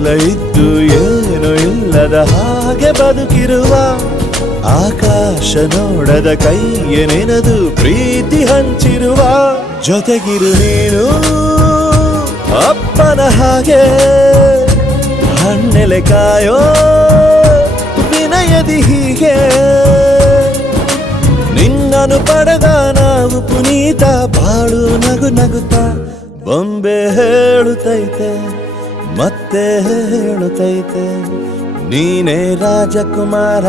ಎಲ್ಲ ಇದ್ದು ಏನು ಇಲ್ಲದ ಹಾಗೆ ಬದುಕಿರುವ ಆಕಾಶ ನೋಡದ ಕೈಯ ನೆನೆದು ಪ್ರೀತಿ ಹಂಚಿರುವ ಜೊತೆಗಿರು ನೀನು ಅಪ್ಪನ ಹಾಗೆ ಹಣ್ಣೆಲೆ ಕಾಯೋ ವಿನಯದಿ ಹೀಗೆ ನಿನ್ನನು ಪಡೆದ ನಾವು ಪುನೀತ ಬಾಳು ನಗು ನಗುತ್ತಾ ಬೊಂಬೆ ಹೇಳುತ್ತೈತೆ ಮತ್ತೆ ಹೇಳುತ್ತೈತೆ ನೀನೇ ರಾಜಕುಮಾರ.